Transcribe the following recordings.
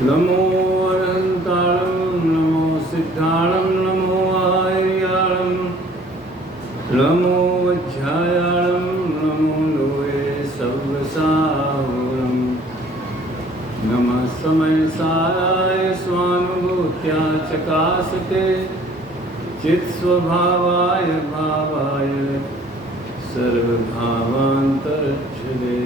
नमो अनंताणं नमो सिद्धाणं नमो आर्याणं नमो वज्रायाणं नमो लोये सर्वसाहुरं नमः समयसाराय स्वानुभूत्या चकासते चित्स्वभावाय भावाय सर्वभावान्तरच्छिदे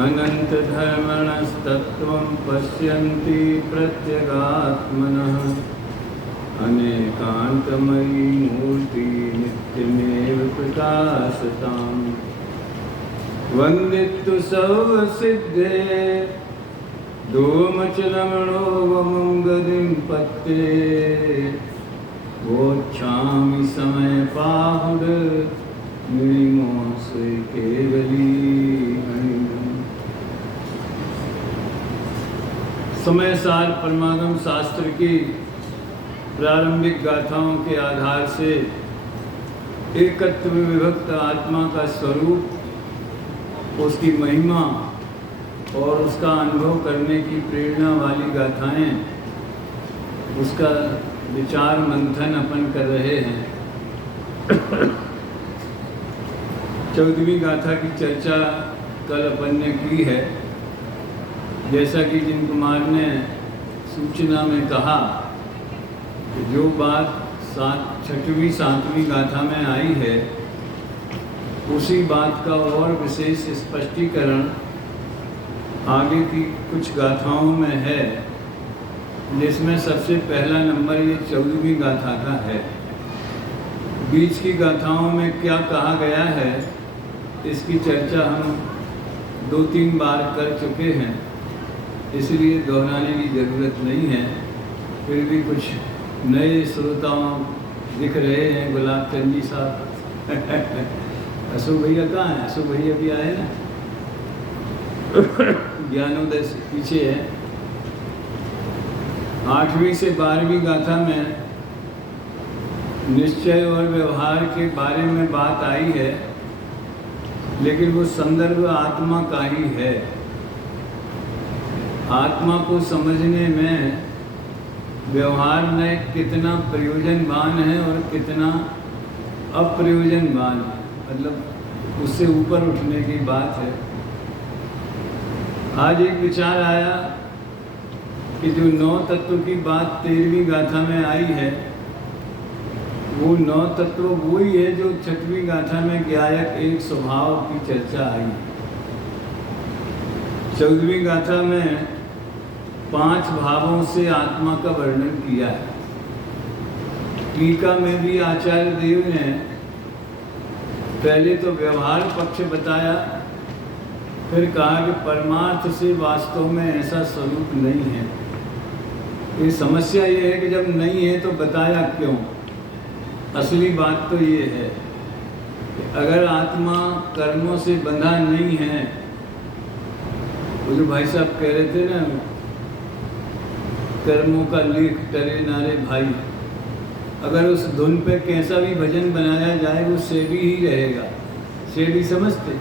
अनन्तधर्मणस्तत्त्वं पश्यन्ति प्रत्यगात्मनः अनेकान्तमयी मूर्ति नित्यमेव प्रकाशताम् वन्दितु सर्वसिद्धे धूमचलमणो वमुं गतिं पत्ते वोच्छामि समयपाहुड निर्मोसे केवली। समय सार परमागम शास्त्र की प्रारंभिक गाथाओं के आधार से एकत्व विभक्त आत्मा का स्वरूप, उसकी महिमा और उसका अनुभव करने की प्रेरणा वाली गाथाएं, उसका विचार मंथन अपन कर रहे हैं। 14वीं गाथा की चर्चा कल अपन ने की है। जैसा कि जिन कुमार ने सूचना में कहा कि जो बात 6वीं 7वीं गाथा में आई है, उसी बात का और विशेष स्पष्टीकरण आगे की कुछ गाथाओं में है, जिसमें सबसे पहला नंबर ये 14वीं गाथा का है। बीच की गाथाओं में क्या कहा गया है, इसकी चर्चा हम 2-3 बार कर चुके हैं, इसलिए दोहराने की ज़रूरत नहीं है। फिर भी कुछ नए श्रोताओं दिख रहे हैं। गुलाब चंद जी साहब अशोक भैया कहाँ हैं? अशोक भैया भी आए ना, ज्ञानोदय से पीछे है। 8वीं से 12वीं गाथा में निश्चय और व्यवहार के बारे में बात आई है, लेकिन वो संदर्भ आत्मा का ही है। आत्मा को समझने में व्यवहार में कितना प्रयोजनवान है और कितना अप्रयोजनवान है, मतलब उससे ऊपर उठने की बात है। आज एक विचार आया कि जो 9 तत्व की बात 13वीं गाथा में आई है, वो 9 तत्व वही है जो 6वीं गाथा में ज्ञायक एक स्वभाव की चर्चा आई। 14वीं गाथा में 5 भावों से आत्मा का वर्णन किया है। टीका में भी आचार्य देव ने पहले तो व्यवहार पक्ष बताया, फिर कहा कि परमार्थ से वास्तव में ऐसा स्वरूप नहीं है। ये समस्या ये है कि जब नहीं है तो बताया क्यों। असली बात तो ये है कि अगर आत्मा कर्मों से बंधा नहीं है, वो जो भाई साहब कह रहे थे ना, कर्मों का लेख टरे नारे भाई, अगर उस धुन पे कैसा भी भजन बनाया जाए वो सेडी ही रहेगा। सेडी समझते?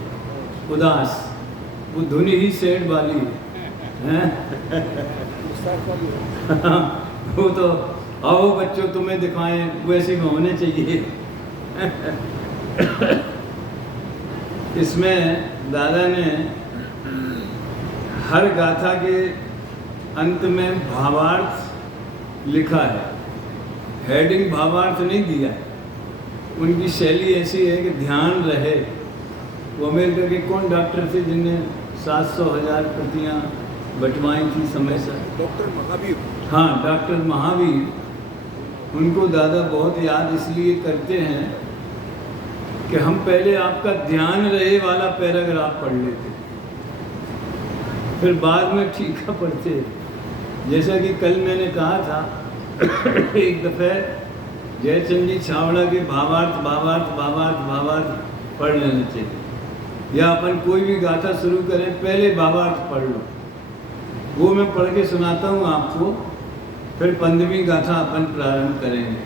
उदास, वो धुन ही सेड वाली है। वो तो आओ बच्चों तुम्हें दिखाएं, वैसे में होने चाहिए। इसमें दादा ने हर गाथा के अंत में भावार्थ लिखा है, हेडिंग भावार्थ नहीं दिया है। उनकी शैली ऐसी है कि ध्यान रहे। वो अमेरिका के कौन डॉक्टर थे जिनने 700,000 प्रतियाँ बंटवाई थी समय से? डॉक्टर महावीर। हाँ, डॉक्टर महावीर। उनको दादा बहुत याद इसलिए करते हैं कि हम पहले आपका ध्यान रहे वाला पैराग्राफ पढ़ लेते, फिर बाद में टीका पढ़ते। जैसा कि कल मैंने कहा था एक दफ़े जयचंद जी छावड़ा के भावार्थ भावार्थ भावार्थ भावार्थ पढ़ लेना चाहिए, या अपन कोई भी गाथा शुरू करें पहले भावार्थ पढ़ लो। वो मैं पढ़ के सुनाता हूँ आपको, फिर 15वीं गाथा अपन प्रारंभ करेंगे।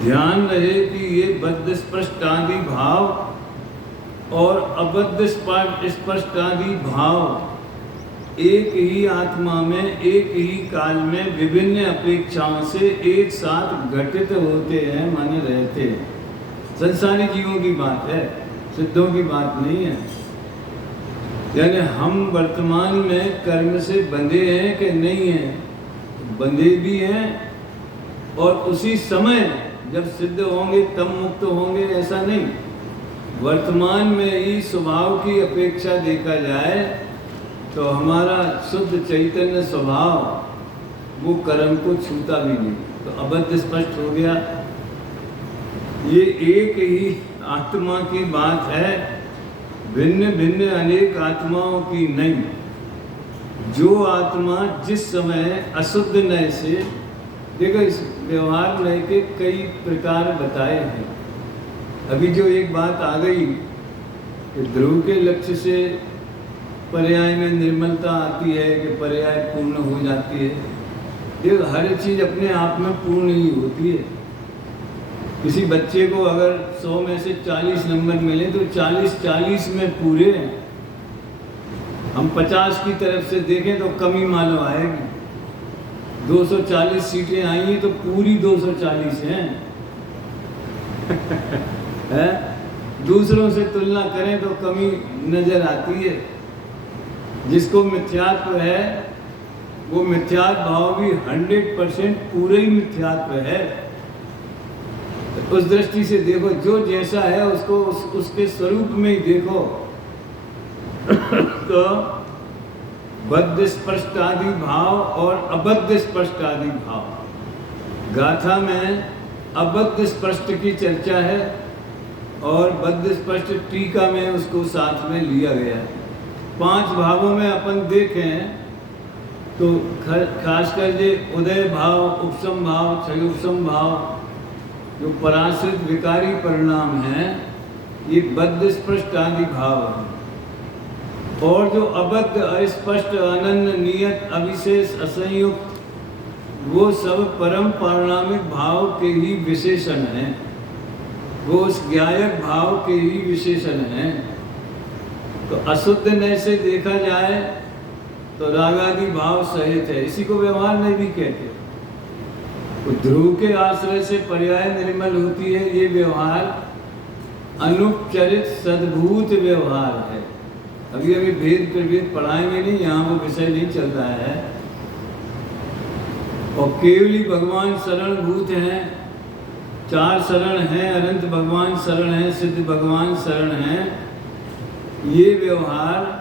ध्यान रहे कि ये बद्ध स्पष्टादि भाव और अबद्ध स्पष्टादि भाव एक ही आत्मा में एक ही काल में विभिन्न अपेक्षाओं से एक साथ घटित होते हैं, माने रहते हैं। संसारी जीवों की बात है, सिद्धों की बात नहीं है। यानी हम वर्तमान में कर्म से बंधे हैं कि नहीं हैं? बंधे भी हैं, और उसी समय जब सिद्ध होंगे तब मुक्त होंगे, ऐसा नहीं। वर्तमान में ही स्वभाव की अपेक्षा देखा जाए तो हमारा शुद्ध चैतन्य स्वभाव वो कर्म को छूता भी नहीं। तो अबद्ध स्पष्ट हो गया। ये एक ही आत्मा की बात है, भिन्न भिन्न अनेक आत्माओं की नहीं। जो आत्मा जिस समय अशुद्ध नय से, देखो इस व्यवहार नय के कई प्रकार बताए हैं। अभी जो एक बात आ गई कि ध्रुव के लक्ष्य से पर्याय में निर्मलता आती है कि पर्याय पूर्ण हो जाती है। देखो हर चीज़ अपने आप में पूर्ण ही होती है। किसी बच्चे को अगर 100 में से 40 नंबर मिले तो 40 में पूरे हैं। हम 50 की तरफ से देखें तो कमी मालूम आएगी। 240 सीटें आई हैं तो पूरी 240 हैं। है? दूसरों से तुलना करें तो कमी नजर आती है। जिसको मिथ्यात्व है वो मिथ्यात्व भाव भी 100% पूरे ही मिथ्यात्व है। उस दृष्टि से देखो, जो जैसा है उसको उसके स्वरूप में ही देखो। तो बद्ध स्पष्टादि भाव और अबद्ध स्पष्टादि भाव। गाथा में अबद्ध स्पष्ट की चर्चा है और बद्ध स्पष्ट टीका में उसको साथ में लिया गया है। 5 भावों में अपन देखें तो खासकर ये उदय भाव, उपसम भाव, क्षयोपसम भाव, जो पराश्रित विकारी परिणाम हैं, ये बद्ध स्पष्ट आदि भाव है। और जो अबद्ध, अस्पष्ट, अनन्य, नियत, अविशेष, असंयुक्त, वो सब परम पारिणामिक भाव के ही विशेषण हैं। वो उस ज्ञायक भाव के ही विशेषण हैं। तो अशुद्ध नय से देखा जाए तो रागादि भाव सहित है। इसी को व्यवहार नहीं भी कहते। तो ध्रुव के आश्रय से पर्याय निर्मल होती है। ये व्यवहार अनुपचरित सद्भूत व्यवहार है। अभी भेद प्रभेद पढ़ाएंगे नहीं, यहाँ वो विषय नहीं चल रहा है। और केवली भगवान शरण भूत हैं। 4 शरण हैं, अनंत भगवान शरण हैं, सिद्ध भगवान शरण हैं। ये व्यवहार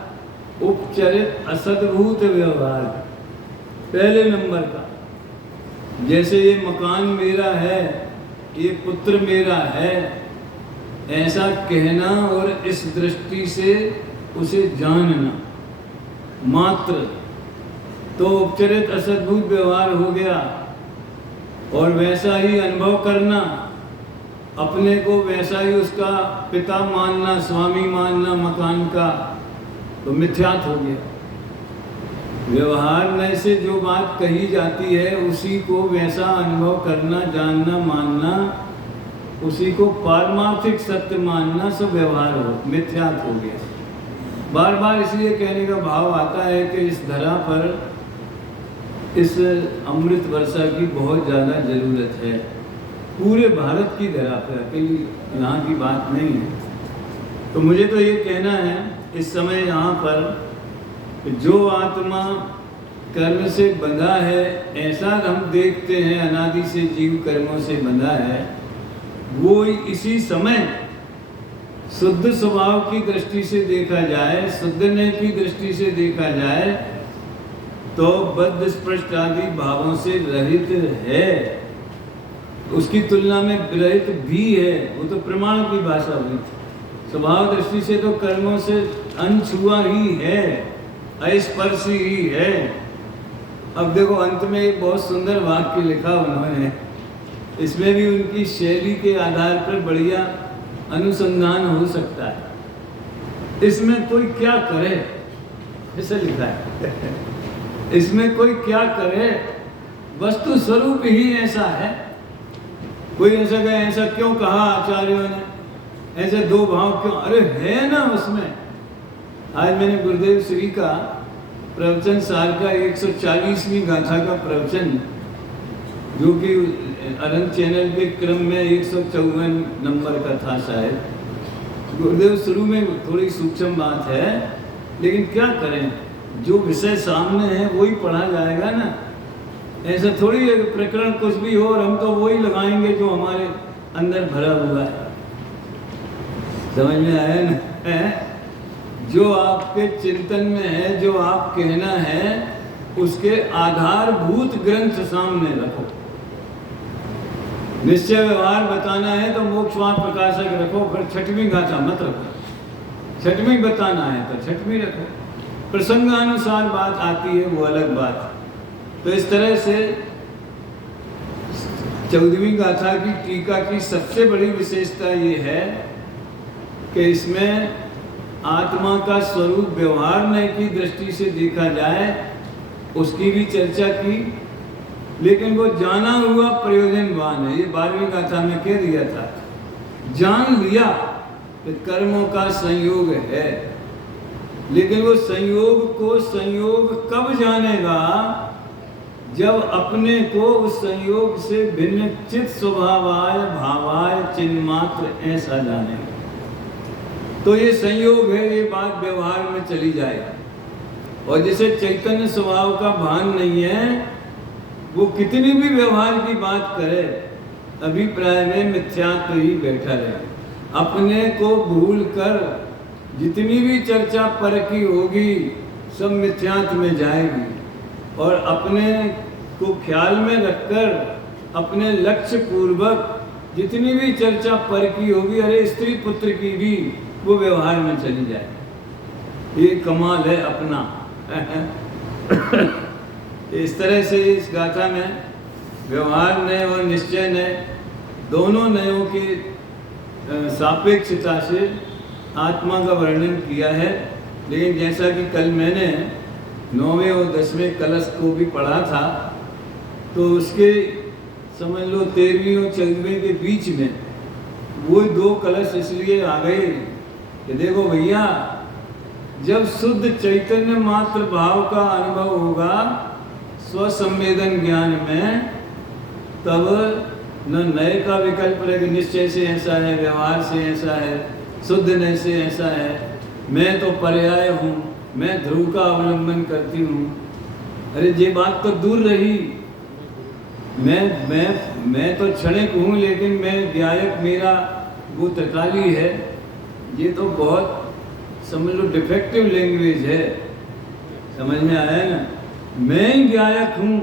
उपचरित असद्भूत व्यवहार पहले नंबर का। जैसे ये मकान मेरा है, ये पुत्र मेरा है, ऐसा कहना और इस दृष्टि से उसे जानना मात्र, तो उपचरित असद्भुत व्यवहार हो गया। और वैसा ही अनुभव करना, अपने को वैसा ही उसका पिता मानना, स्वामी मानना मकान का, तो मिथ्यात हो गया। व्यवहार में से जो बात कही जाती है उसी को वैसा अनुभव करना, जानना, मानना, उसी को पारमार्थिक सत्य मानना, सब व्यवहार हो, मिथ्यात हो गया। बार बार इसलिए कहने का भाव आता है कि इस धरा पर इस अमृत वर्षा की बहुत ज़्यादा ज़रूरत है। पूरे भारत की धरा पर, अकेली यहाँ की बात नहीं है। तो मुझे तो ये कहना है इस समय यहाँ पर, जो आत्मा कर्म से बंधा है, ऐसा हम देखते हैं अनादि से जीव कर्मों से बंधा है, वो इसी समय शुद्ध स्वभाव की दृष्टि से देखा जाए, शुद्धने की दृष्टि से देखा जाए, तो बद्ध स्पष्ट आदि भावों से रहित है। उसकी तुलना में रहित भी है। वो तो प्रमाण की भाषा हुई। स्वभाव दृष्टि से तो कर्मों से अनछुआ ही है, अस्पर्शी ही है। अब देखो अंत में एक बहुत सुंदर वाक्य लिखा उन्होंने, इसमें भी उनकी शैली के आधार पर बढ़िया अनुसंधान हो सकता है। इसमें कोई क्या करे, ऐसा लिखा है। इसमें कोई क्या करे, वस्तु स्वरूप ही ऐसा है। कोई ऐसा कहे ऐसा क्यों कहा आचार्यों ने, ऐसे 2 भाव क्यों, अरे है ना उसमें। आज मैंने गुरुदेव श्री का प्रवचन सार का 140वीं गाथा का प्रवचन, जो कि अनंत चैनल के क्रम में 154 नंबर का था शायद। गुरुदेव शुरू में थोड़ी सूक्ष्म बात है, लेकिन क्या करें, जो विषय सामने है वही पढ़ा जाएगा ना। ऐसा थोड़ी है प्रकरण कुछ भी हो और हम तो वही लगाएंगे जो हमारे अंदर भरा हुआ है। समझ में आया ना? है जो आपके चिंतन में है, जो आप कहना है, उसके आधारभूत ग्रंथ सामने रखो। निश्चय व्यवहार बताना है तो मोक्षवाद प्रकाशक रखो, फिर छठवीं गाथा मत रखो। छठवीं बताना है तो छठवीं रखो। प्रसंगानुसार बात आती है वो अलग बात। तो इस तरह से 14वीं गाथा की टीका की सबसे बड़ी विशेषता ये है कि इसमें आत्मा का स्वरूप व्यवहारने की दृष्टि से देखा जाए, उसकी भी चर्चा की, लेकिन वो जाना हुआ प्रयोजनवान है। ये 12वीं गाथा में कह दिया था, जान लिया कि कर्मों का संयोग है, लेकिन वो संयोग को संयोग कब जानेगा? जब अपने को उस संयोग से भिन्न चित स्वभावाय भावाय चिन्मात्र ऐसा जानेगा। तो ये संयोग है, ये बात व्यवहार में चली जाए। और जिसे चैतन्य स्वभाव का भान नहीं है, वो कितनी भी व्यवहार की बात करे, अभिप्राय में मिथ्यात्व ही बैठा रहे। अपने को भूल कर जितनी भी चर्चा पर की होगी सब मिथ्यात्व में जाएगी। और अपने को ख्याल में रखकर अपने लक्ष्य पूर्वक जितनी भी चर्चा पर की होगी, अरे स्त्री पुत्र की भी, वो व्यवहार में चली जाए। ये कमाल है अपना। इस तरह से इस गाथा में व्यवहार नय और निश्चय नय दोनों नयों की सापेक्षता से आत्मा का वर्णन किया है। लेकिन जैसा कि कल मैंने 9वें और 10वें कलश को भी पढ़ा था, तो उसके समझ लो 13वीं और 14वीं के बीच में वो 2 कलश इसलिए आ गए कि देखो भैया, जब शुद्ध चैतन्य मात्र भाव का अनुभव होगा स्वसंवेदन ज्ञान में, तब न नए का विकल्प रहेगा। निश्चय से ऐसा है, व्यवहार से ऐसा है, शुद्ध नय से ऐसा है, मैं तो पर्याय हूँ, मैं ध्रुव का अवलंबन करती हूँ। अरे ये बात तो दूर रही। मैं तो क्षणिक हूँ, लेकिन मैं गायक, मेरा वो तकाली है। ये तो बहुत समझ लो डिफेक्टिव लैंग्वेज है। समझ में आया ना? मैं ही गायक हूँ,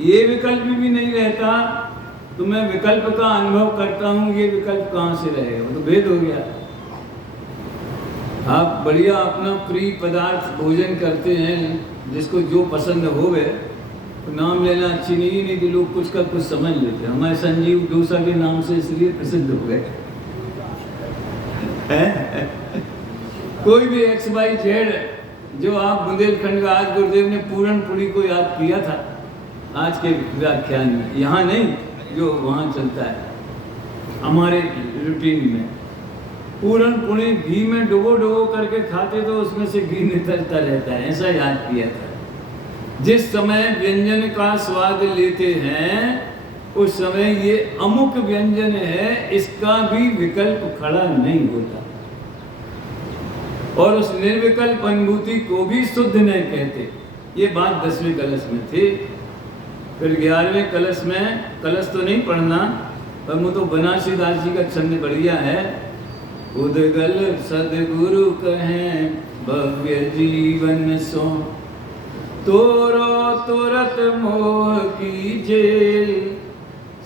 ये विकल्प भी नहीं रहता तो मैं विकल्प का अनुभव करता हूँ, ये विकल्प कहाँ से रहेगा? वो तो भेद हो गया। आप बढ़िया अपना प्रिय पदार्थ भोजन करते हैं, जिसको जो पसंद हो गए, तो नाम लेना अच्छी नहीं तो लोग कुछ का कुछ समझ लेते हैं। हमारे संजीव डोसा के नाम से इसलिए प्रसिद्ध हो गए। कोई भी XYZ जो आप बुंदेलखंड का, आज गुरुदेव ने पूरनपुरी को याद किया था आज के व्याख्यान में, यहाँ नहीं, जो वहाँ चलता है हमारे रूटीन में। पूरनपुरी घी में डुबो करके खाते तो उसमें से घी निकलता रहता है, ऐसा याद किया था। जिस समय व्यंजन का स्वाद लेते हैं उस समय ये अमुक व्यंजन है, इसका भी विकल्प खड़ा नहीं होता। और उस निर्विकल्प अनुभूति को भी शुद्ध नहीं कहते। ये बात 10वें कलश में थी। फिर 11वें कलश में, कलश तो नहीं पढ़ना, पर वो तो बनारसी दास जी का छंद बढ़िया है। उदगल सदगुरु कहें भव्य जीवन सो, तोरो तुरत मोह की जेल,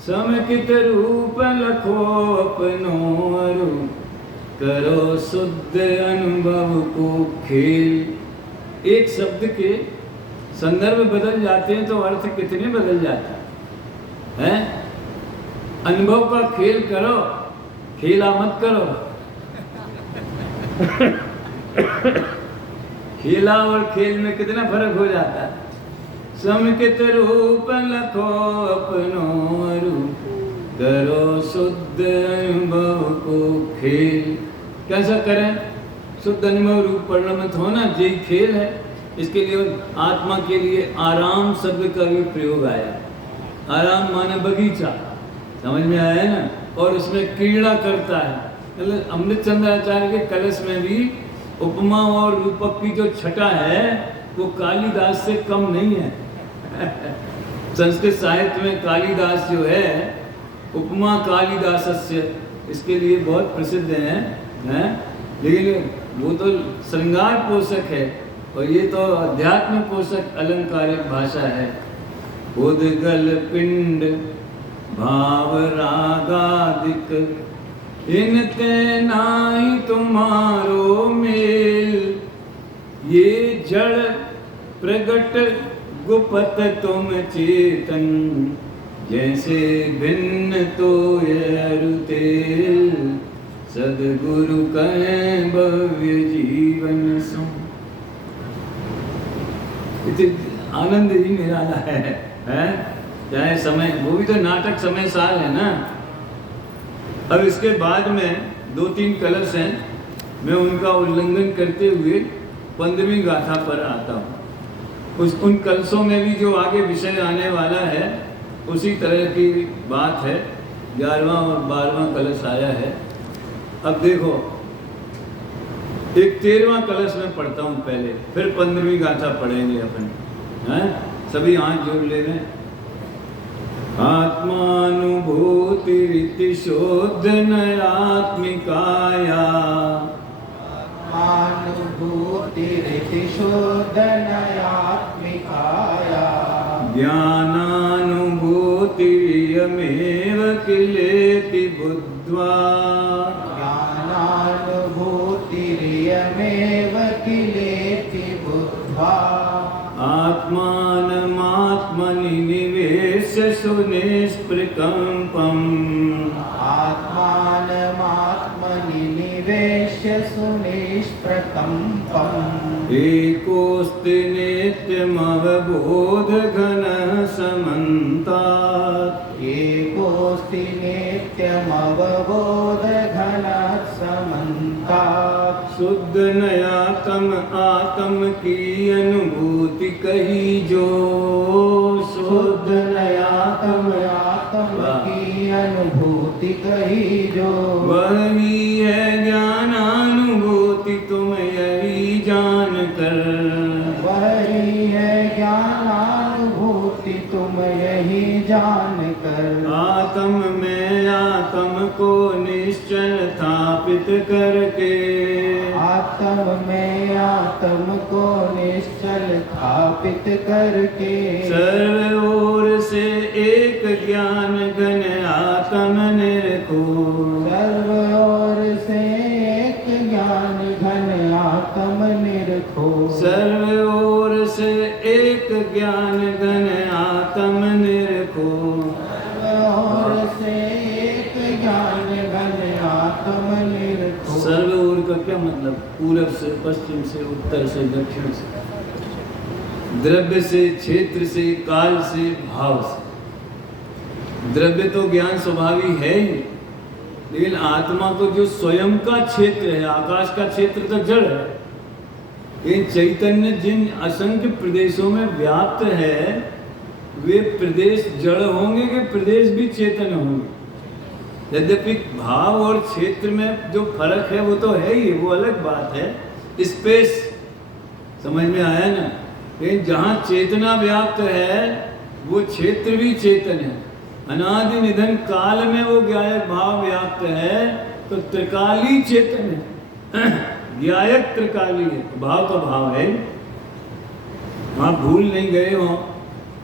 समकित रूप लखो अपनो अरु, करो शुद्ध अनुभव को खेल। एक शब्द के संदर्भ बदल जाते हैं तो अर्थ कितने बदल जाते हैं? अनुभव का खेल करो, खेला मत करो। खेला और खेल में कितना फर्क हो जाता है। समकित रूप लखो अपनो अरु, करो शुद्ध अनुभव को खेल। कैसा करें? शुद्ध अनुभव रूप परिणमित होना, यही खेल है। इसके लिए आत्मा के लिए आराम शब्द का भी प्रयोग आया। आराम माने बगीचा, समझ में आया है ना, और उसमें क्रीड़ा करता है। मतलब अमृतचंद्राचार्य के कलश में भी उपमा और रूपक की जो छटा है वो कालिदास से कम नहीं है। संस्कृत साहित्य में कालिदास जो है उपमा कालिदासस्य इसके लिए बहुत प्रसिद्ध हैं, लेकिन वो तो श्रृंगार पोषक है और ये तो अध्यात्म पोषक अलंकारिक भाषा है। उद्गल पिंड भाव रागादिक इनते नाहि तुम्हारो मेल, ये जड़ प्रगट गुपत तुम चेतन, जैसे भिन्न तो तेल, सदगुरु कहें भव्य जीवन सो। आनंद ही निराला है? चाहे समय, वो भी तो नाटक समय साल है ना। अब इसके बाद में 2-3 कलश हैं, मैं उनका उल्लंघन करते हुए 15वीं गाथा पर आता हूँ। उन कलशों में भी जो आगे विषय आने वाला है उसी तरह की बात है। 11वां और 12वां कलश आया है। अब देखो, एक 13वां कलश में पढ़ता हूँ पहले, फिर 15वीं गाथा पढ़ेंगे अपन। सभी हाथ जोड़ ले रहे हैं। आत्मानुभूति रीति शोधन आत्मिकाया, आत्मानुभूति रीति शोधन आत्मिकाया, ज्ञानानुभूति यमेव किलेति बुद्ध्वा, ज्ञानानुभूति यमेव किलेति बुद्ध्वा, आत्मानमात्मनि निवेश्य सुनिष्प्रकम्पम्, आत्मानमात्मनि निवेश्य सुनिष्प्रकम्पम्, एकोऽस्ति नित्यमवबोध घनः समन्तात्, एकोऽस्ति नित्यमवबोध घनः समन्तात्, शुद्ध नयातम आत्म की अनुभूति कही जो, शुद्ध नयातम आत्म की अनुभूति कही जो, वही है ज्ञानानुभूति तुम यही जान कर, वही है ज्ञानानुभूति तुम यही जान कर, आत्म में आत्म को निश्चल स्थापित करके, आत्म में आत्म को निश्चल स्थापित करके, सर्व ओर से एक ज्ञान घन आत्म निरखो, सर्व ओर से एक ज्ञान घन आत्म निरखो, सर्व ओर से एक ज्ञान घन आत्म निरखो, सर्व ओर से एक ज्ञान घन आत्म निरखो। सर्व ओर का क्या मतलब? पूरब से, पश्चिम से, उत्तर से, दक्षिण से, द्रव्य से, क्षेत्र से, काल से, भाव से। द्रव्य तो ज्ञान स्वभावी है ही, लेकिन आत्मा को जो स्वयं का क्षेत्र है, आकाश का क्षेत्र तो जड़ है, ये चैतन्य जिन असंख्य प्रदेशों में व्याप्त है, वे प्रदेश जड़ होंगे कि प्रदेश भी चेतन होंगे। यद्यपि भाव और क्षेत्र में जो फर्क है वो तो है ही, वो अलग बात है। स्पेस समझ में आया ना? लेकिन जहाँ चेतना व्याप्त है वो क्षेत्र भी चेतन है। अनादि निधन काल में वो ज्ञायक भाव व्याप्त है, तो त्रिकाली चेतन है। ज्ञायक त्रिकाली है, भाव तो भाव है। आप भूल नहीं गए हो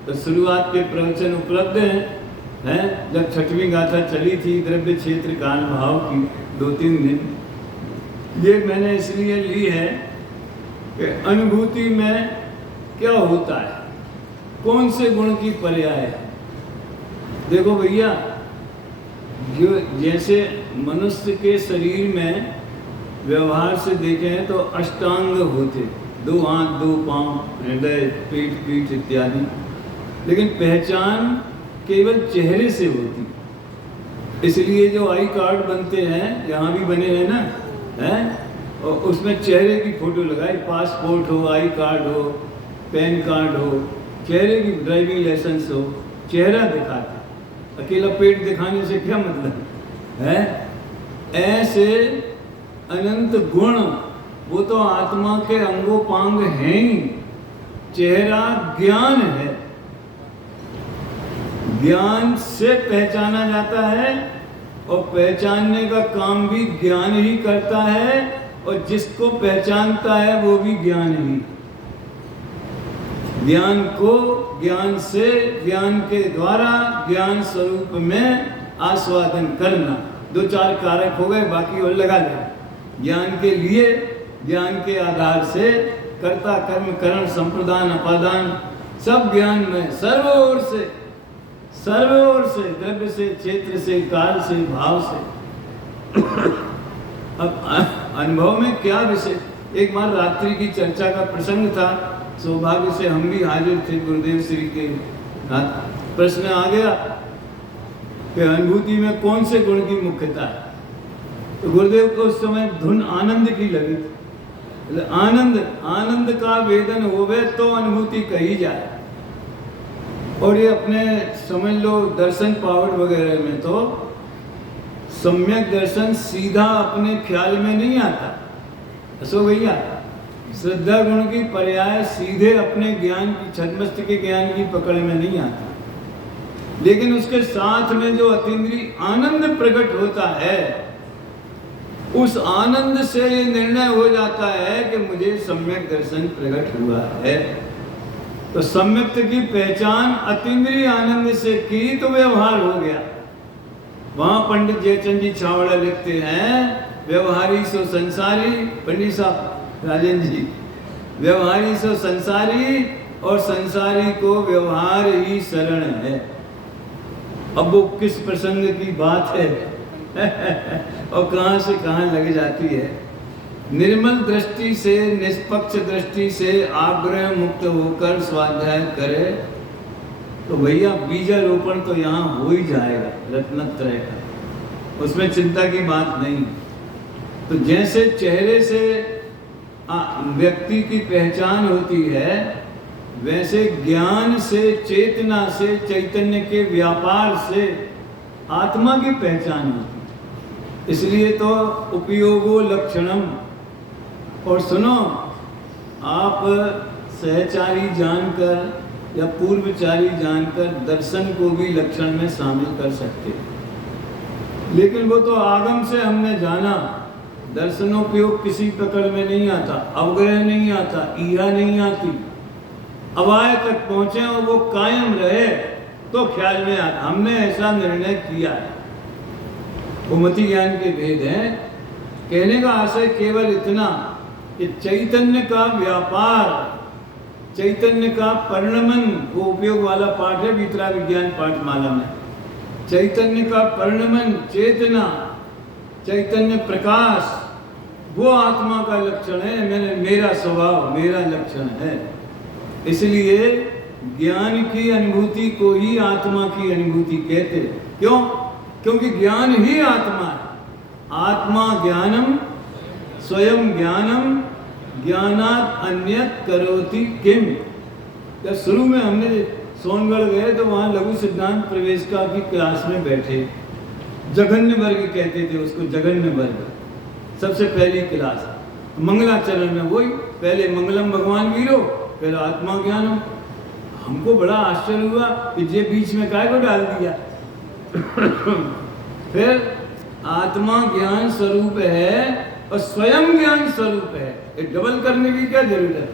तो शुरुआत के प्रवचन उपलब्ध हैं। जब 6वीं गाथा चली थी द्रव्य क्षेत्र काल भाव की 2-3 दिन, ये मैंने इसलिए ली है कि अनुभूति में क्या होता है, कौन से गुण की पर्याय है। देखो भैया, जो जैसे मनुष्य के शरीर में व्यवहार से देखें तो अष्टांग होते, 2 हाथ 2 पांव, हृदय, पीठ इत्यादि, लेकिन पहचान केवल चेहरे से होती। इसलिए जो आई कार्ड बनते हैं, यहाँ भी बने हैं ना, हैं, और उसमें चेहरे की फोटो लगाई, पासपोर्ट हो, आई कार्ड हो, पैन कार्ड हो, चेहरे की ड्राइविंग लाइसेंस हो, चेहरा दिखाते। अकेला पेट दिखाने से क्या मतलब है? ऐसे अनंत गुण वो तो आत्मा के अंगोपांग हैं ही। चेहरा ज्ञान है, ज्ञान से पहचाना जाता है और पहचानने का काम भी ज्ञान ही करता है, और जिसको पहचानता है वो भी ज्ञान ही। ज्ञान को ज्ञान से, ज्ञान के द्वारा ज्ञान स्वरूप में आस्वादन करना, दो चार कारक हो गए, बाकी और लगा लें। ज्ञान के लिए, ज्ञान के आधार से कर्ता कर्म करण संप्रदान अपादान सब ज्ञान में, सर्व ओर से, द्रव्य से, क्षेत्र से, काल से, भाव से। अब अनुभव में क्या विषय? एक बार रात्रि की चर्चा का प्रसंग था, सौभाग्य से हम भी हाजिर थे। गुरुदेव श्री के प्रश्न आ गया कि अनुभूति में कौन से गुण की मुख्यता है। तो गुरुदेव को उस समय धुन आनंद की लगी थी। आनंद का वेदन होवे तो अनुभूति कही जाए। और ये अपने समझ लो दर्शन पावड़ वगैरह में तो सम्यक दर्शन सीधा अपने ख्याल में नहीं आता। असो भैया, श्रद्धा गुण की पर्याय सीधे अपने ज्ञान की, छद्मस्त के ज्ञान की पकड़ में नहीं आता। लेकिन उसके साथ में जो अतीन्द्रिय आनंद प्रकट होता है, उस आनंद से ये निर्णय हो जाता है कि मुझे सम्यक दर्शन प्रकट हुआ है। तो सम्यक्त की पहचान अतीन्द्रिय आनंद से की तो व्यवहार हो गया। वहां पंडित जयचंद जी छावड़ा लिखते हैं, व्यवहारी सो संसारी, पंडित साहब राजन जी, व्यवहारी सो संसारी और संसारी को व्यवहार ही शरण है। अब वो किस प्रसंग की बात है और कहां से कहां लग जाती है। निर्मल दृष्टि से, निष्पक्ष दृष्टि से आग्रह मुक्त होकर स्वाध्याय करे तो भैया बीजारोपण तो यहाँ हो ही जाएगा रत्नत्रय का, उसमें चिंता की बात नहीं। तो जैसे चेहरे से व्यक्ति की पहचान होती है, वैसे ज्ञान से, चेतना से, चैतन्य के व्यापार से आत्मा की पहचान होती है। इसलिए तो उपयोगो लक्षणम। और सुनो, आप सहचारी जानकर या पूर्वचारी जानकर दर्शन को भी लक्षण में शामिल कर सकते हैं। लेकिन वो तो आगम से हमने जाना, दर्शनोपयोग किसी पकड़ में नहीं आता, अवग्रह नहीं आता, ईहा नहीं आती। अवाय तक पहुंचे और वो कायम रहे तो ख्याल में आता। हमने ऐसा निर्णय किया है। भूमति ज्ञान के भेद हैं। कहने का आशय केवल इतना कि चैतन्य का व्यापार, चैतन्य का परिणमन, वो उपयोग वाला पाठ है वितरा विज्ञान पाठमाला में। चैतन्य का परिणमन, चेतना, चैतन्य प्रकाश, वो आत्मा का लक्षण है। मेरा स्वभाव, मेरा लक्षण है। इसलिए ज्ञान की अनुभूति को ही आत्मा की अनुभूति कहते हैं। क्यों? क्योंकि ज्ञान ही आत्मा है। आत्मा ज्ञानम स्वयं ज्ञानम ज्ञानात् अन्यत करोति किम। जब शुरू में हमने सोनगढ़ गए तो वहाँ लघु सिद्धांत प्रवेशिका की क्लास में बैठे। जघन्य वर्ग कहते थे उसको, जघन्य वर्ग, सबसे पहली क्लास मंगलाचरण में। वही पहले मंगलम भगवान वीरो, फिर आत्मा ज्ञानम। हमको बड़ा आश्चर्य हुआ कि ये बीच में काय को डाल दिया। फिर आत्मा ज्ञान स्वरूप है और स्वयं ज्ञान स्वरूप है। ये डबल करने की क्या जरूरत है?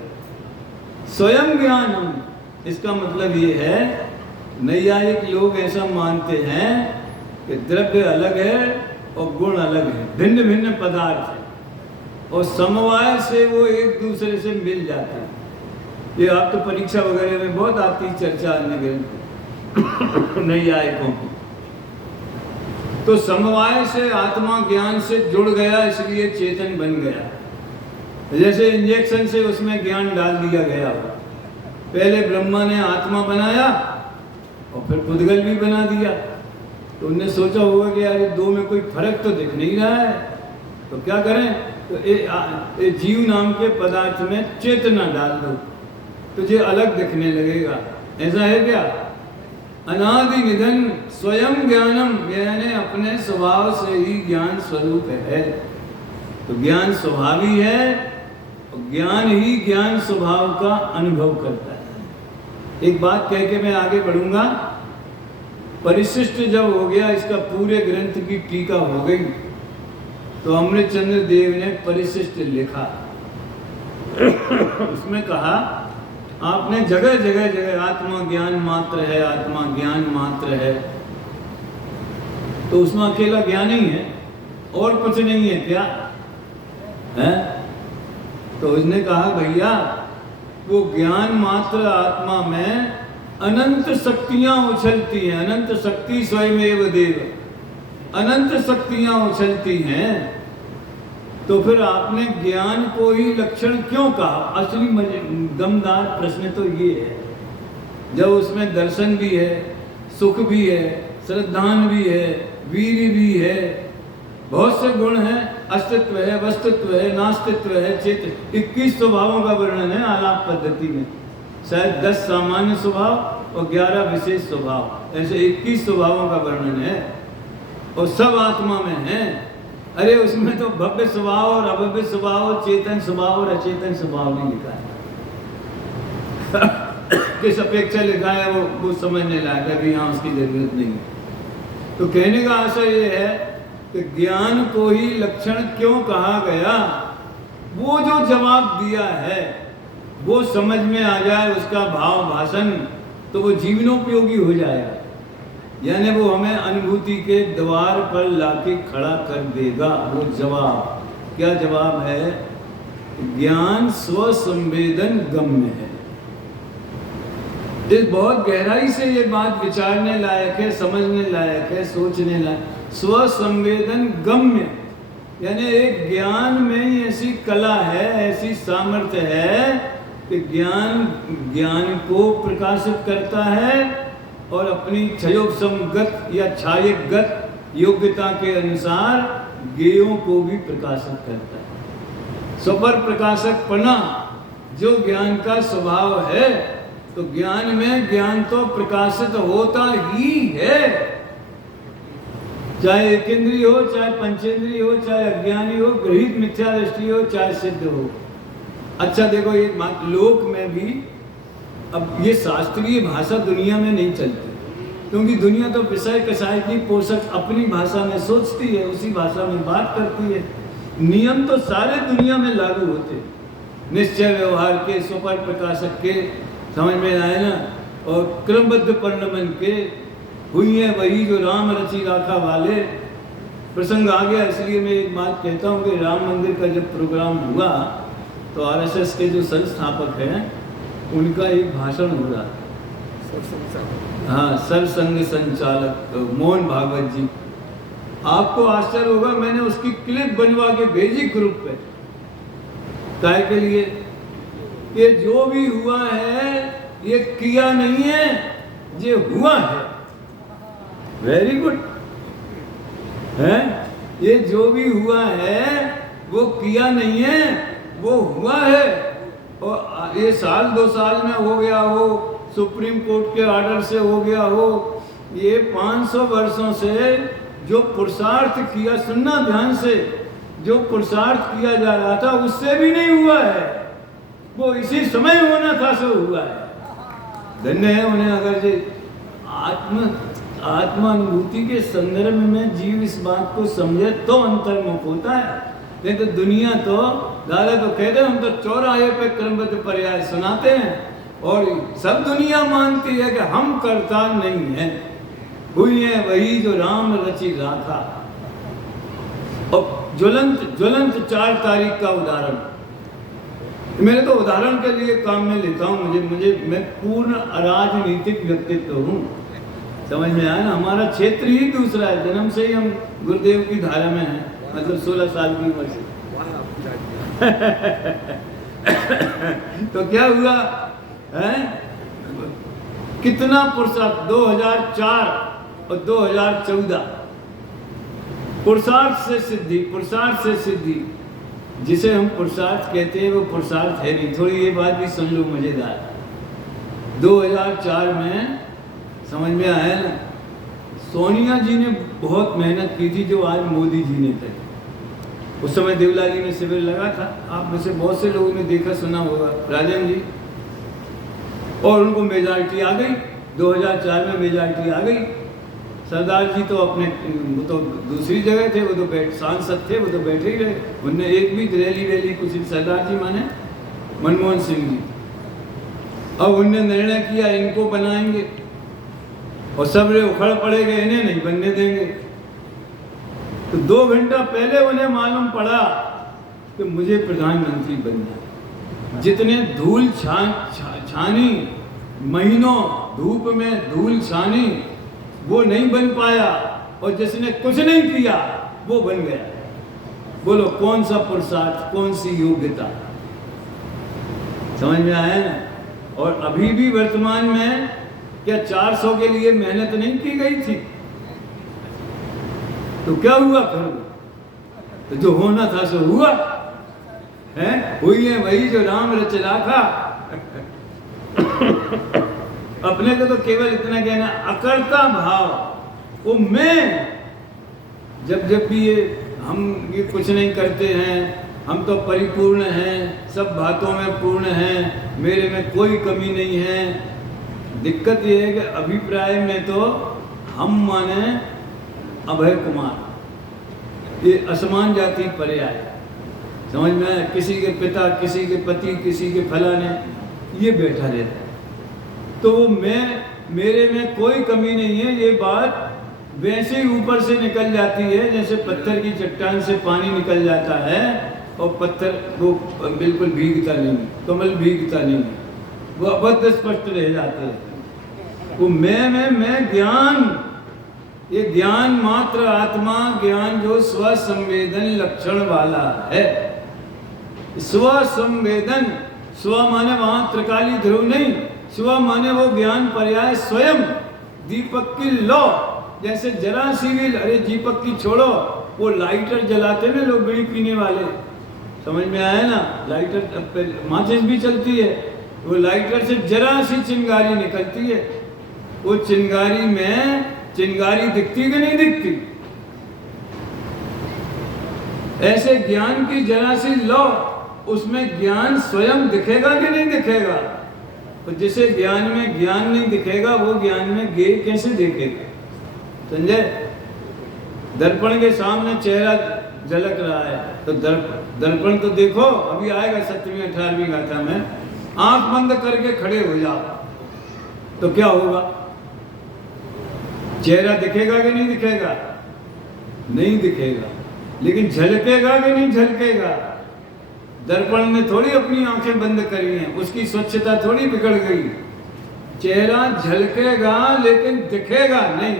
स्वयं ज्ञानम, इसका मतलब ये है, नैयायिक लोग ऐसा मानते हैं कि द्रव्य अलग है और गुण अलग है, भिन्न भिन्न पदार्थ है और समवाय से वो एक दूसरे से मिल जाते हैं। ये आप तो परीक्षा वगैरह में बहुत आती चर्चा नैयायिकों की। तो समवाय से आत्मा ज्ञान से जुड़ गया, इसलिए चेतन बन गया। जैसे इंजेक्शन से उसमें ज्ञान डाल दिया गया। पहले ब्रह्मा ने आत्मा बनाया और फिर पुद्गल भी बना दिया। तो उनने सोचा होगा कि यार ये दो में कोई फर्क तो दिख नहीं रहा है, तो क्या करें, तो ये जीव नाम के पदार्थ में चेतना डाल दो, तुझे अलग दिखने लगेगा। ऐसा है क्या? अनादि निधन स्वयं ज्ञानम, यानी अपने स्वभाव से ही ज्ञान स्वरूप है। तो ज्ञान स्वभावी है, और ज्ञान ही ज्ञान स्वभाव का अनुभव करता है। एक बात कह के मैं आगे बढ़ूंगा। परिशिष्ट जब हो गया, इसका पूरे ग्रंथ की टीका हो गई, तो अमृतचंद्र देव ने परिशिष्ट लिखा। उसमें कहा, आपने जगह जगह जगह आत्मा ज्ञान मात्र है, आत्मा ज्ञान मात्र है, तो उसमें अकेला ज्ञान ही है और कुछ नहीं है क्या है? तो उसने कहा, भैया वो ज्ञान मात्र आत्मा में अनंत शक्तियां उछलती हैं। अनंत शक्ति स्वयमेव देव, अनंत शक्तियां उछलती हैं। तो फिर आपने ज्ञान को ही लक्षण क्यों कहा? असली दमदार प्रश्न तो ये है। जब उसमें दर्शन भी है, सुख भी है, श्रद्धान भी है, वीर भी है, बहुत से गुण हैं, अस्तित्व है, वस्तुत्व है, नास्तित्व है, चेत 21 स्वभावों का वर्णन है आलाप पद्धति में। शायद 10 सामान्य स्वभाव और 11 विशेष स्वभाव, ऐसे 21 स्वभावों का वर्णन है, और सब आत्मा में है। अरे उसमें तो भव्य स्वभाव और अभव्य स्वभाव, चेतन स्वभाव और अचेतन स्वभाव नहीं लिखा है। किस अपेक्षा लिखा है वो समझने लायक है कि यहाँ उसकी जरूरत नहीं है। तो कहने का आशय ये है कि ज्ञान को ही लक्षण क्यों कहा गया, वो जो जवाब दिया है वो समझ में आ जाए, उसका भाव भाषण, तो वो जीवनोपयोगी हो जाएगा। यानी वो हमें अनुभूति के द्वार पर लाके खड़ा कर देगा। वो जवाब क्या जवाब है? ज्ञान स्वसंवेदन गम्य है। इस बहुत गहराई से ये बात विचारने लायक है, समझने लायक है, सोचने लायक। स्वसंवेदन गम्य यानी एक ज्ञान में ऐसी कला है, ऐसी सामर्थ्य है कि ज्ञान को प्रकाशित करता है और अपनी क्षयोपसमगत या छायगत योग्यता के अनुसार ज्ञेयों को भी प्रकाशित करता है। स्वपर प्रकाशकपना जो ज्ञान का स्वभाव है, तो ज्ञान में ज्ञान तो प्रकाशित होता ही है, चाहे एक इंद्रिय हो, चाहे पंचेंद्रिय हो, चाहे अज्ञानी हो, गृहीत मिथ्या दृष्टि हो, चाहे सिद्ध हो। अच्छा देखो, एक बात लोक में भी, अब ये शास्त्रीय भाषा दुनिया में नहीं चलती, क्योंकि दुनिया तो विषय कषाय की पोषक अपनी भाषा में सोचती है, उसी भाषा में बात करती है। नियम तो सारे दुनिया में लागू होते, निश्चय व्यवहार के, स्वपर प्रकाशक के, समझ में आए ना, और क्रमबद्ध परिणमन के, हुई है वही जो राम रचि राखा वाले। प्रसंग आ गया, इसलिए मैं एक बात कहता हूँ कि राम मंदिर का जब प्रोग्राम हुआ तो आरएसएस के जो संस्थापक हैं उनका एक भाषण हो रहा है। हाँ, सरसंघ संचालक मोहन भागवत जी। आपको आश्चर्य होगा, मैंने उसकी क्लिप बनवा के भेजी ग्रुप पे। काय के लिए? ये जो भी हुआ है ये किया नहीं है, ये हुआ है। वेरी गुड है। ये जो भी हुआ है वो किया नहीं है, वो हुआ है। और ये साल 2 साल में हो गया हो, सुप्रीम कोर्ट के ऑर्डर से हो गया हो, ये 500 वर्षों से जो पुरुषार्थ किया, सुनना ध्यान से, जो पुरुषार्थ किया जा रहा था उससे भी नहीं हुआ है, वो इसी समय होना था सो हुआ है। धन्य है उन्हें अगर जो आत्मानुभूति के संदर्भ में जीव इस बात को समझे तो अंतर्मुख होता है। नहीं तो दुनिया तो दादा तो कहते हैं, हम तो चौराहे पे क्रमबद्ध पर्याय सुनाते हैं और सब दुनिया मानती है कि हम करता नहीं है, हुई है वही जो राम रचि राखा। और ज्वलंत 4 तारीख का उदाहरण मेरे तो उदाहरण के लिए काम में लेता हूँ। मैं पूर्ण अराजनीतिक व्यक्तित्व हूँ, समझ में आया ना। हमारा क्षेत्र ही दूसरा है, जन्म से ही हम गुरुदेव की धारा में हैं, मतलब 16 साल की उम्र से। तो क्या हुआ है? कितना पुरुषार्थ 2004 और 2014 पुरुषार्थ से सिद्धि जिसे हम पुरुषार्थ कहते हैं वो पुरुषार्थ है नहीं। थोड़ी ये बात भी सुन लो मजेदार। 2004 में समझ में आया ना, सोनिया जी ने बहुत मेहनत की थी जो आज मोदी जी ने करी। उस समय देवलाली में शिविर लगा था, आप में से बहुत से लोगों ने देखा सुना होगा, राजन जी, और उनको मेजॉरिटी आ गई। 2004 में मेजॉरिटी आ गई। सरदार जी तो अपने, वो तो दूसरी जगह थे, वो तो सांसद थे, वो तो बैठे ही रहे। उनने एक भी रैली कुछ, सरदार जी माने मनमोहन सिंह जी। अब उनने निर्णय किया इनको बनाएंगे, और सब उखड़ पड़े गए, इन्हें नहीं बनने देंगे। तो 2 घंटा पहले उन्हें मालूम पड़ा कि मुझे प्रधानमंत्री बनना है। जितने धूल छानी, महीनों धूप में धूल छानी, वो नहीं बन पाया, और जिसने कुछ नहीं किया वो बन गया। बोलो कौन सा पुरुषार्थ, कौन सी योग्यता? समझ में आया ना? और अभी भी वर्तमान में क्या 400 के लिए मेहनत नहीं की गई थी? तो क्या हुआ फिर? तो जो होना था सो हुआ है, हुई है वही जो राम रच राखा। अपने को तो केवल इतना कहना, अकर्ता भाव, वो मैं, जब भी हम ये कुछ नहीं करते हैं, हम तो परिपूर्ण हैं, सब बातों में पूर्ण हैं, मेरे में कोई कमी नहीं है। दिक्कत ये है कि अभिप्राय में तो हम माने अभय कुमार, ये असमान जाति पर्याय, समझ में, किसी के पिता, किसी के पति, किसी के फलाने, ये बैठा रहता है। तो मैं, मेरे में कोई कमी नहीं है, ये बात वैसे ही ऊपर से निकल जाती है जैसे पत्थर की चट्टान से पानी निकल जाता है, और पत्थर वो बिल्कुल भीगता नहीं, कमल भीगता नहीं, वो अबद्ध स्पष्ट रह जाते हैं। वो मैं ज्ञान, ये ज्ञान मात्र आत्मा ज्ञान जो स्वसंवेदन लक्षण वाला है। स्वसंवेदन, स्व माने वहां त्रिकाली ध्रुव नहीं, स्व माने वो ज्ञान पर्याय स्वयं, दीपक की लौ। जैसे जरा सी भी, अरे दीपक की छोड़ो, वो लाइटर जलाते ना लोग बीड़ी पीने वाले, समझ में आया ना, लाइटर माचिस भी चलती है, वो लाइटर से जरा सी चिंगारी निकलती है, वो चिंगारी में चिंगारी दिखती कि नहीं दिखती? ऐसे ज्ञान की जरा सी लो, उसमें ज्ञान स्वयं दिखेगा कि नहीं दिखेगा? तो जिसे ज्ञान में ज्ञान नहीं दिखेगा वो ज्ञान में ज्ञेय कैसे देखेगा? समझे? दर्पण के सामने चेहरा झलक रहा है, तो दर्पण तो देखो, अभी आएगा 7वीं 18वीं गाथा में, आंख बंद करके खड़े हो जाओ तो क्या होगा? चेहरा दिखेगा कि नहीं दिखेगा? नहीं दिखेगा, लेकिन झलकेगा कि नहीं झलकेगा? दर्पण ने थोड़ी अपनी आंखें बंद करी हैं, उसकी स्वच्छता थोड़ी बिगड़ गई। चेहरा झलकेगा लेकिन दिखेगा नहीं,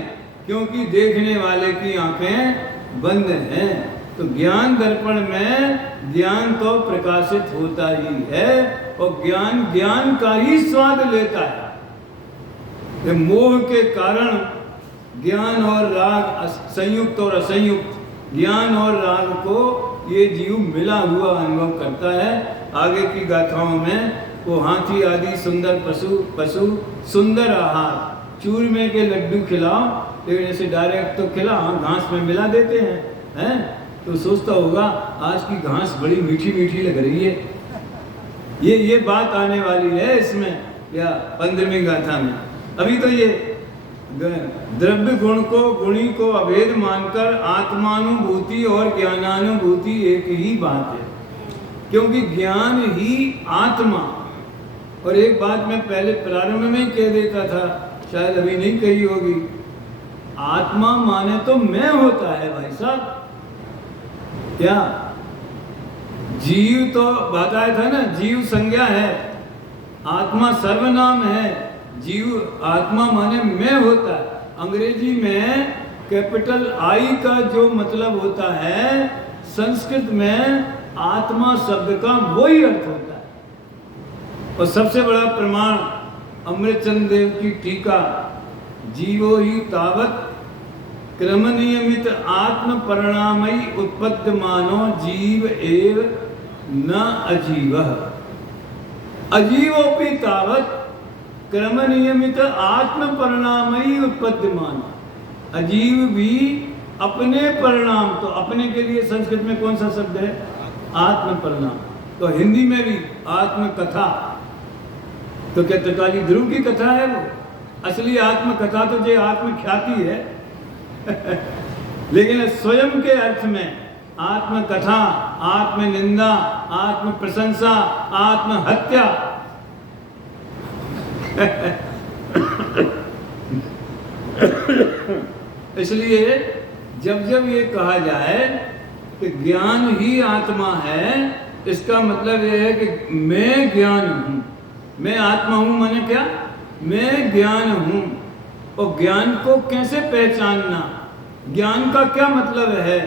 क्योंकि देखने वाले की आंखें बंद हैं। तो ज्ञान दर्पण में ज्ञान तो प्रकाशित होता ही है, और ज्ञान ज्ञान का ही स्वाद लेता है। मोह के कारण ज्ञान और राग, संयुक्त और असंयुक्त, ज्ञान और राग को ये जीव मिला हुआ अनुभव करता है। आगे की गाथाओं में वो हाथी आदि सुंदर पशु सुंदर आहार, चूरमे के लड्डू खिलाओ, लेकिन ऐसे डायरेक्ट तो खिला, घास में मिला देते हैं, तो सोचता होगा आज की घास बड़ी मीठी मीठी लग रही है। ये बात आने वाली है इसमें, या 15वीं गाथा में। अभी तो ये द्रव्य गुण को, गुणी को अभेद मानकर आत्मानुभूति और ज्ञानानुभूति एक ही बात है, क्योंकि ज्ञान ही आत्मा। और एक बात मैं पहले प्रारंभ में ही कह देता था, शायद अभी नहीं कही होगी, आत्मा माने तो मैं होता है भाई साहब। क्या जीव तो बताया था ना, जीव संज्ञा है, आत्मा सर्वनाम है। जीव आत्मा माने मैं होता है। अंग्रेजी में कैपिटल आई का जो मतलब होता है, संस्कृत में आत्मा शब्द का वही अर्थ होता है। और सबसे बड़ा प्रमाण अमृतचंद देव की टीका, जीवो ही तावत क्रम नियमित आत्म परिणामयी उत्पद्यमानो जीव एव न अजीवः अजीवोपि तावत् क्रम नियमित आत्म परिणामयी उत्पद्यमान। अजीव भी अपने परिणाम, तो अपने के लिए संस्कृत में कौन सा शब्द है? आत्म परिणाम। तो हिंदी में भी आत्मकथा। तो क्या त्रिकाली ध्रुव की कथा है वो? असली आत्मकथा तो जो आत्मख्याति है लेकिन स्वयं के अर्थ में आत्मकथा, आत्मनिंदा, आत्म प्रशंसा, आत्महत्या इसलिए जब जब ये कहा जाए कि ज्ञान ही आत्मा है, इसका मतलब ये है कि मैं ज्ञान हूं, मैं आत्मा हूं। माने क्या? मैं ज्ञान हूं। और ज्ञान को कैसे पहचानना? ज्ञान का क्या मतलब है?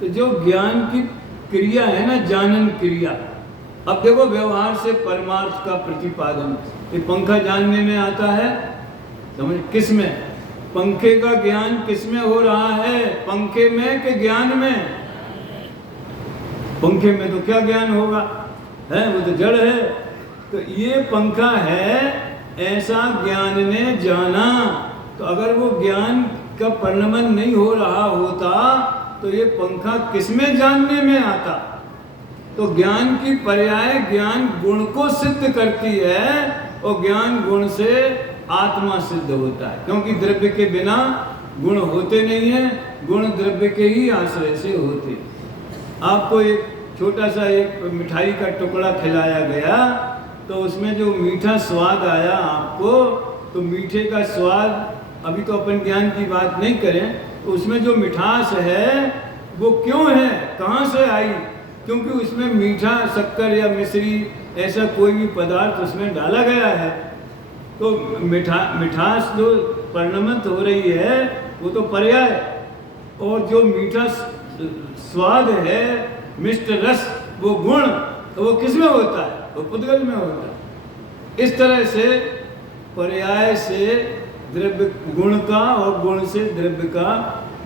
तो जो ज्ञान की क्रिया है ना, जानन क्रिया। अब देखो, व्यवहार से परमार्थ का प्रतिपादन, ये पंखा जानने में आता है, समझ? किस में? पंखे का ज्ञान किस में हो रहा है? पंखे में कि ज्ञान में? पंखे में तो क्या ज्ञान होगा, है? वो तो जड़ है। तो ये पंखा है, ऐसा ज्ञान ने जाना। तो अगर वो ज्ञान का परिणमन नहीं हो रहा होता तो ये पंखा किसमें जानने में आता? तो ज्ञान की पर्याय ज्ञान गुण को सिद्ध करती है, और ज्ञान गुण से आत्मा सिद्ध होता है, क्योंकि द्रव्य के बिना गुण होते नहीं है, गुण द्रव्य के ही आश्रय से होते। आपको एक छोटा सा एक मिठाई का टुकड़ा खिलाया गया, तो उसमें जो मीठा स्वाद आया आपको, तो मीठे का स्वाद, अभी तो अपन ज्ञान की बात नहीं करें, तो उसमें जो मिठास है वो क्यों है, कहाँ से आई? क्योंकि उसमें मीठा, शक्कर या मिश्री ऐसा कोई भी पदार्थ उसमें डाला गया है। तो मिठास जो परिणमित हो रही है वो तो पर्याय, और जो मीठा स्वाद है, मिष्ट रस, वो गुण, तो वो किस में होता है? वो पुद्गल में होता है। इस तरह से पर्याय से द्रव्य गुण का और गुण से द्रव्य का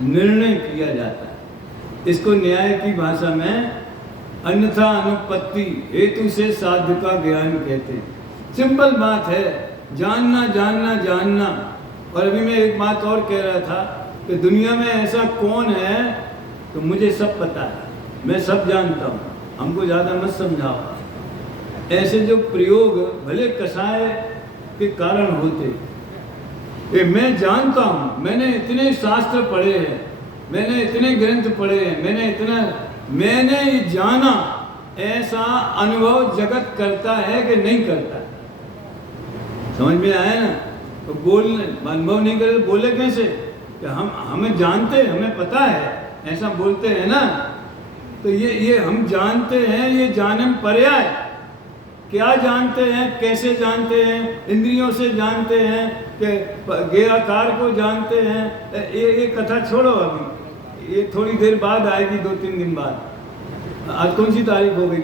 निर्णय किया जाता है। इसको न्याय की भाषा में अन्यथा अनुपत्ति हेतु से साध्य का ज्ञान कहते हैं। सिंपल बात है, जानना जानना जानना। और अभी मैं एक बात और कह रहा था कि दुनिया में ऐसा कौन है, तो मुझे सब पता है, मैं सब जानता हूँ, हमको ज़्यादा मत समझाओ। ऐसे जो प्रयोग भले कसाय के कारण होते, ये मैं जानता हूँ, मैंने इतने शास्त्र पढ़े हैं, मैंने इतने ग्रंथ पढ़े हैं, मैंने ये जाना, ऐसा अनुभव जगत करता है कि नहीं करता? समझ में आया ना? तो बोलने अनुभव नहीं करे, बोले कैसे? कि हमें जानते हैं, हमें पता है, ऐसा बोलते हैं ना। तो ये हम जानते हैं, ये जानन पर्याय। क्या जानते हैं, कैसे जानते हैं? इंद्रियों से जानते हैं कि ज्ञेयाकार को जानते हैं। ये कथा छोड़ो, अभी ये थोड़ी देर बाद आएगी, 2-3 दिन बाद। आज कौन सी तारीख हो गई?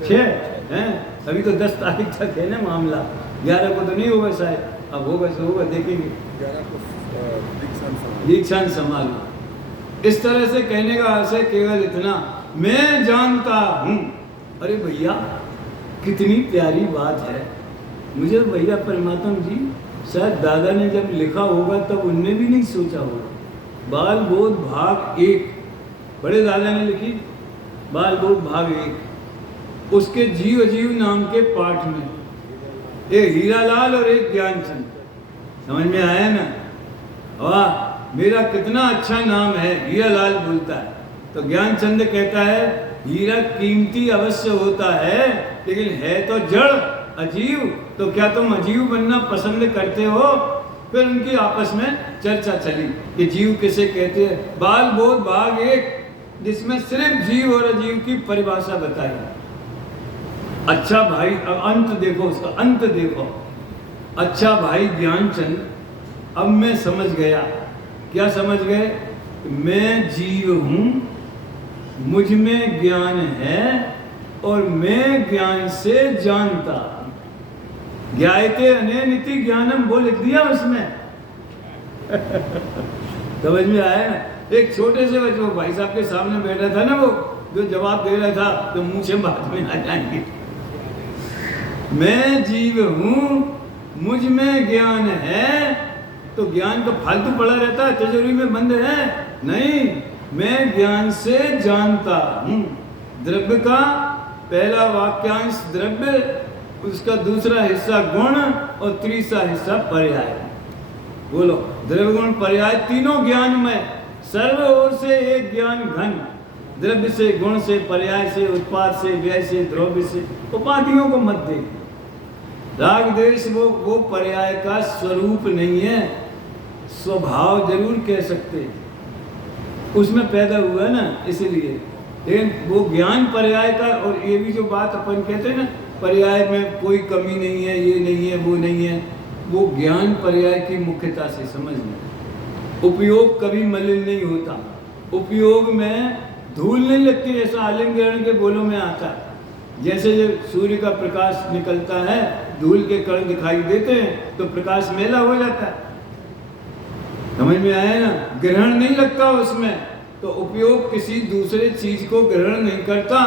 6 हैं। अभी तो 10 तारीख तक है ना मामला, 11 को तो नहीं होगा शायद। अब होगा तो होगा, देखेंगे। 11 को दीक्षांत समारोह। इस तरह से कहने का अर्थ है केवल इतना, मैं जानता हूँ। अरे भैया, कितनी प्यारी बात है। मुझे भैया परमात्मा जी, शायद दादा ने जब लिखा होगा तब उनने भी नहीं सोचा होगा। बाल बोध भाग 1, बड़े दादा ने लिखी, बाल बोध भाग 1, उसके जीव अजीव नाम के पाठ में एक हीरालाल और एक ज्ञानचंद। समझ में आया ना? वाह, मेरा कितना अच्छा नाम है, हीरालाल बोलता है। तो ज्ञानचंद कहता है, हीरा कीमती अवश्य होता है, लेकिन है तो जड़, अजीव। तो क्या तुम अजीव बनना पसंद करते हो? फिर उनकी आपस में चर्चा चली कि जीव किसे कहते हैं। बाल बोध भाग 1, जिसमें सिर्फ जीव और अजीव की परिभाषा बताई। अच्छा भाई, अब अंत देखो, उसका अंत देखो। अच्छा भाई ज्ञानचंद, अब मैं समझ गया। क्या समझ गए? मैं जीव हूं, मुझ में ज्ञान है, और मैं ज्ञान से जानता। ज्ञायते अनेनिति ज्ञानम, वो लिख दिया उसमें। समझ में आया ना? एक छोटे से बच्चे, भाई साहब के सामने बैठा था ना, जो जवाब दे रहा था तो मुंह से बात में आ जाएंगे। मैं जीव हूं, मुझ में ज्ञान है, तो ज्ञान तो फालतू पड़ा रहता है, तिजोरी में बंद है। नहीं, मैं ज्ञान से जानता हूं। द्रव्य का पहला वाक्यांश द्रव्य, उसका दूसरा हिस्सा गुण और तीसरा हिस्सा पर्याय। बोलो, द्रव्य गुण पर्याय तीनों ज्ञान में सर्व ओर से एक ज्ञान घन, द्रव्य से, गुण से, पर्याय से, उत्पाद से, व्यय से, द्रव्य से। उपाधियों को मत दे। राग देश वो पर्याय का स्वरूप नहीं है, स्वभाव जरूर कह सकते, उसमें पैदा हुआ ना, इसलिए। लेकिन वो ज्ञान पर्याय का, और ये भी जो बात अपन कहते हैं ना, पर्याय में कोई कमी नहीं है, ये नहीं है, वो नहीं है, वो ज्ञान पर्याय की मुख्यता से समझना। उपयोग कभी मलिन नहीं होता, उपयोग में धूल नहीं लगती, ऐसा आलिंग ग्रहण के बोलों में आता है। जैसे जब सूर्य का प्रकाश निकलता है, धूल के कण दिखाई देते हैं, तो प्रकाश मेला हो जाता है। समझ में आया ना? ग्रहण नहीं लगता उसमें, तो उपयोग किसी दूसरे चीज को ग्रहण नहीं करता।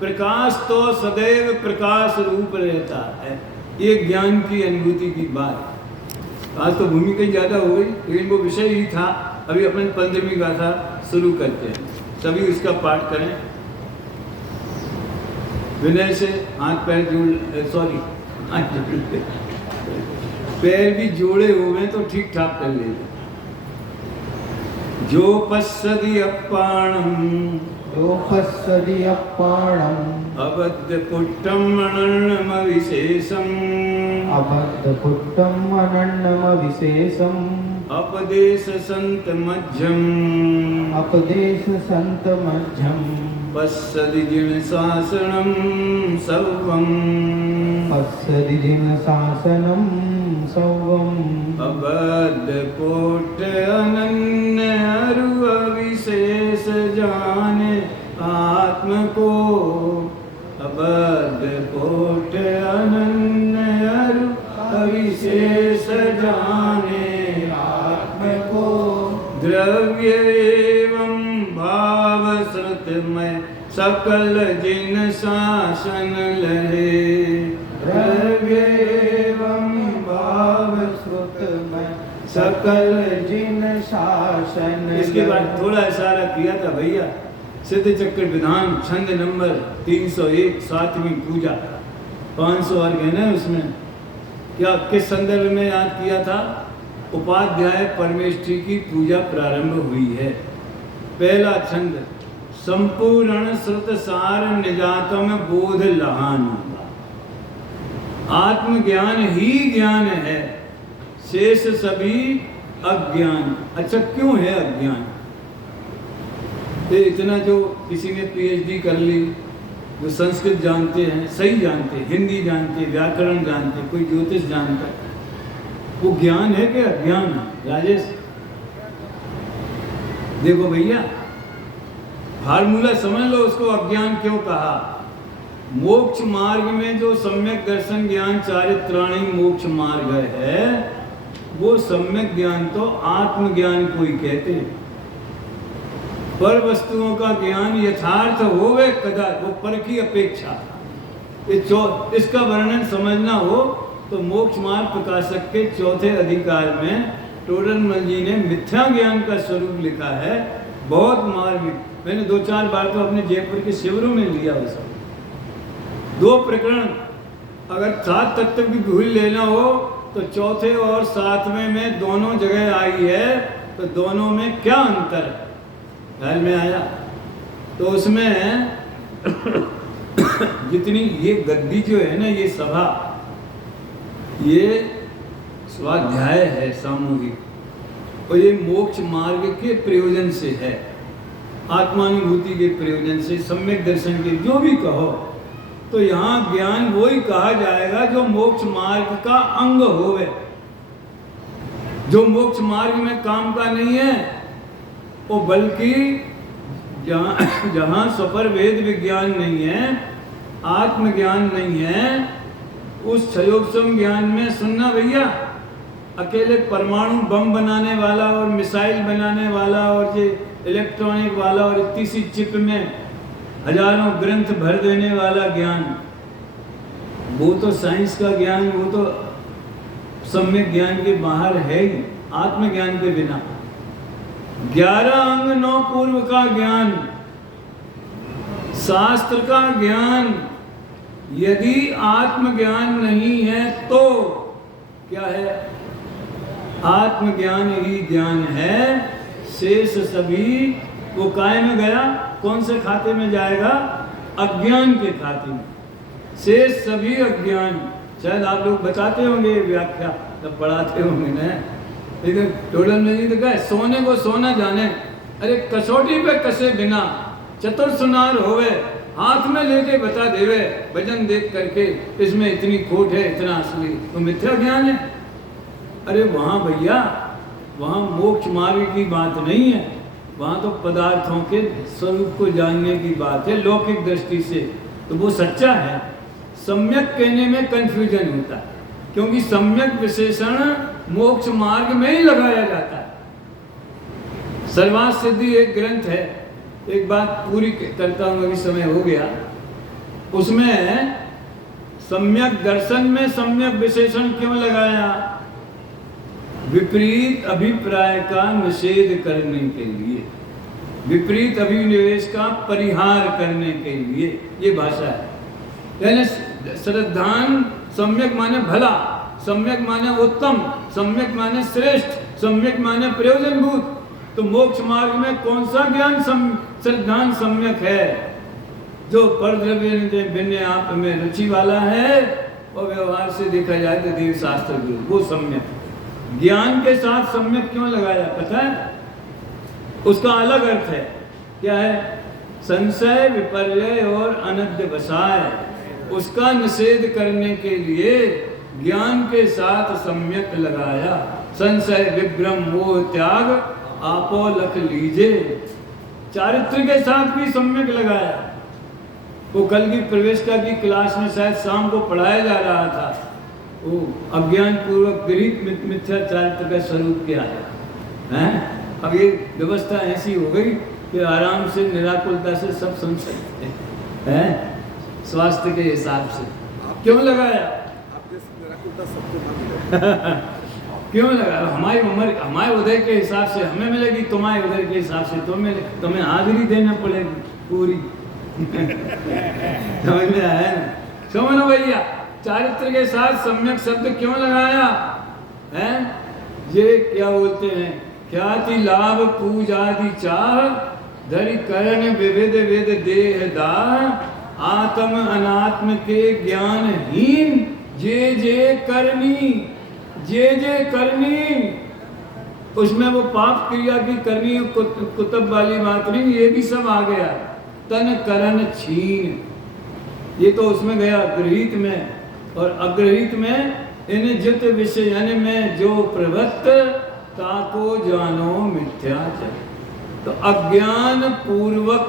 प्रकाश तो सदैव प्रकाश रूप रहता है। ये ज्ञान की अनुभूति की बात। आज तो भूमि कहीं ज्यादा हो गई, लेकिन वो विषय ही था। अभी अपन 15वीं गाथा शुरू करते हैं, सभी उसका पाठ करें। विनय से हाथ पैर जोड़, सॉरी पैर भी जोड़े हुए तो ठीक ठाक कर लेंगे। जो पश्यति अपाणम, जो पश्यति अपाणम, अबद्ध पुट्टम अनन्नम विशेषम, अबद्ध पुट्टम अनन्नम विशेषम, अपदेश संत मध्यम, अपदेश संत मध्यम, पश्यति जिन शासनम सर्वम, पश्यति जिन शासनम सर्वम, अबद्ध पुट्ट अनन्य अरु अविशेष जाने आत्म को, अबद्ध पुट्ट अनन्य अरु अविशेष जाने आत्म को, द्रव्य एवं भाव श्रुत में सकल जिन शासन लहे, द्रव्य एवं भाव श्रुत में सकल जिन शासन। इसके बाद थोड़ा इशारा किया था भैया, सिद्ध चक्र विधान छंद नंबर 301 7वीं पूजा, 500 अर्घ है ना उसमें। क्या किस संदर्भ में याद किया था? उपाध्याय परमेष्ठी की पूजा प्रारंभ हुई है। पहला छंद, संपूर्ण श्रुत सार निजातम बोध लहान। आत्मज्ञान ही ज्ञान है, शेष सभी अज्ञान। अच्छा, क्यों है अज्ञान? तो इतना जो किसी ने पीएचडी कर ली, जो संस्कृत जानते हैं, सही जानते, हिंदी जानते, व्याकरण जानते, कोई ज्योतिष जानता है, वो ज्ञान है कि अज्ञान है? राजेश देखो भैया, फार्मूला समझ लो उसको अज्ञान क्यों कहा। मोक्ष मार्ग में जो सम्यक दर्शन ज्ञान चारित्राणी मोक्ष मार्ग है, वो सम्यक ज्ञान तो आत्मज्ञान को ही कहते हैं। पर वस्तुओं का ज्ञान यथार्थ होवे कदा, वो पर की अपेक्षा। इसका वर्णन समझना हो तो मोक्ष मार्ग प्रकाशक के चौथे अधिकार में टोडरमल जी ने मिथ्या ज्ञान का स्वरूप लिखा है। बहुत मार्मिक, मैंने 2-4 बार तो अपने जयपुर के शिविरों में लिया उसको। 2 प्रकरण, अगर 7 तत्व की भूल लेना हो तो चौथे और 7वें में दोनों जगह आई है, तो दोनों में क्या अंतर है? ख्याल में आया? तो उसमें जितनी ये गद्दी जो है ना, ये सभा, ये स्वाध्याय है सामूहिक, और ये मोक्ष मार्ग के प्रयोजन से है, आत्मानुभूति के प्रयोजन से, सम्यक दर्शन के, जो भी कहो। तो यहाँ ज्ञान वही कहा जाएगा जो मोक्ष मार्ग का अंग होवे। जो मोक्ष मार्ग में काम का नहीं है, वो बल्कि जहाँ सफर वेद विज्ञान नहीं है, आत्मज्ञान नहीं है, उस क्षयोपम ज्ञान में सुनना भैया, अकेले परमाणु बम बनाने वाला और मिसाइल बनाने वाला और ये इलेक्ट्रॉनिक वाला और इतनी सी चिप में हजारों ग्रंथ भर देने वाला ज्ञान, वो तो साइंस का ज्ञान, वो तो सम्यक ज्ञान के बाहर है ही, आत्मज्ञान के बिना। 11 अंग 9 पूर्व का ज्ञान, शास्त्र का ज्ञान, यदि आत्मज्ञान नहीं है तो क्या है? आत्मज्ञान ही ज्ञान है। शेष सभी वो काय में गया, कौन से खाते में जाएगा? अज्ञान के खाते में। शेष सभी अज्ञान। शायद आप लोग बताते होंगे व्याख्या, तब पढ़ाते होंगे ना, लेकिन टोटल में नहीं तो क्या, सोने को सोना जाने, अरे कसौटी पे कसे बिना चतुर सुनार होवे, हाथ में लेके बता देवे वजन देख करके, इसमें इतनी खोट है, इतना असली, तो मिथ्या ज्ञान है। अरे वहाँ भैया, वहाँ मोक्ष मार्ग की बात नहीं है, वहाँ तो पदार्थों के स्वरूप को जानने की बात है लौकिक दृष्टि से, तो वो सच्चा है। सम्यक कहने में कंफ्यूजन होता है, क्योंकि सम्यक विशेषण मोक्ष मार्ग में ही लगाया जाता है। सर्वार्थ सिद्धि एक ग्रंथ है, एक बात पूरी करता हूँ, अभी समय हो गया। उसमें सम्यक दर्शन में सम्यक विशेषण क्यों लगाया? विपरीत अभिप्राय का निषेध करने के लिए, विपरीत अभिनिवेश का परिहार करने के लिए ये भाषा है। यानी श्रद्धान सम्यक माने भला, सम्यक माने उत्तम, सम्यक माने श्रेष्ठ, सम्यक माने प्रयोजनभूत। तो मोक्ष मार्ग में कौन सा ज्ञान श्रद्धान सम्यक है? जो परद्रव्य भिन्न आप में रुचि वाला है और व्यवहार से देखा जाए तो देव शास्त्र गुरु, वो सम्यक। ज्ञान के साथ सम्यक क्यों लगाया पता है? उसका अलग अर्थ है। क्या है? संशय, विपर्य और अनध्यवसाय, उसका निषेध करने के लिए ज्ञान के साथ सम्यक लगाया। संशय विभ्रम मोह त्याग आपो लख लीजे, चारित्र के साथ भी सम्यक लगाया। वो कल की प्रवेशिका की क्लास में शायद शाम को पढ़ाया जा रहा था, वो अज्ञान पूर्वक गृहीत मिथ्या चारित्र का स्वरूप क्या है? अब ये व्यवस्था ऐसी हो गई कि आराम से निराकुलता से सब सुन सकते हैं, स्वास्थ्य के हिसाब से। क्यों लगाया? क्यों लगाया? हमारी उम्र, हमारे उदय के हिसाब से हमें मिलेगी, तुम्हारे उदय के हिसाब से तुम्हें हाजिरी देना पड़ेगी पूरी। समझ में आया ना? समझो भैया, चारित्र के साथ सम्यक शब्द क्यों लगाया है? ये क्या बोलते हैं? ख्याति लाभ पूजादि चाह, धरि करण विविध वेद देह दाह, आत्म अनात्म के ज्ञानहीन जे जे करनी, जे जे करनी। उसमें वो पाप क्रिया की करनी कुतब वाली बात नहीं, ये भी सब आ गया। तन करण छीन, ये तो उसमें गया गृहीत में, और अग्रहित में इन जित विषय में जो प्रवृत्त ताको जानो मिथ्याचार। तो अज्ञान पूर्वक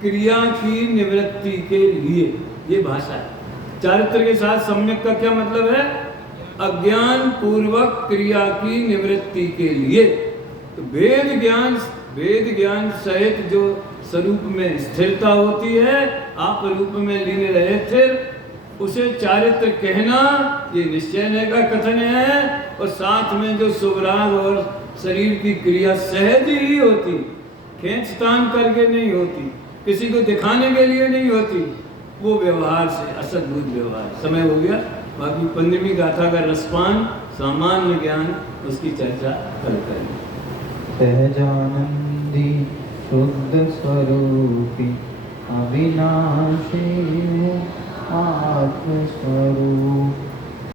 क्रिया की निवृत्ति के लिए ये भाषा है। चारित्र के साथ सम्यक का क्या मतलब है? अज्ञान पूर्वक क्रिया की निवृत्ति के लिए। तो वेद ज्ञान सहित जो स्वरूप में स्थिरता होती है, आप रूप में लीन रहे थे, उसे चारित्र कहना ये निश्चय का कथन है। और साथ में जो सुभराग और शरीर की क्रिया सहज ही होती, खींचतान करके नहीं होती, किसी को दिखाने के लिए नहीं होती, वो व्यवहार से असद्भुत व्यवहार। समय हो गया, बाकी 15वीं गाथा का रसपान, सामान्य ज्ञान, उसकी चर्चा कल करेंगे। सहजानंदी शुद्ध स्वरूपी अविनाशी आत्मस्वरूप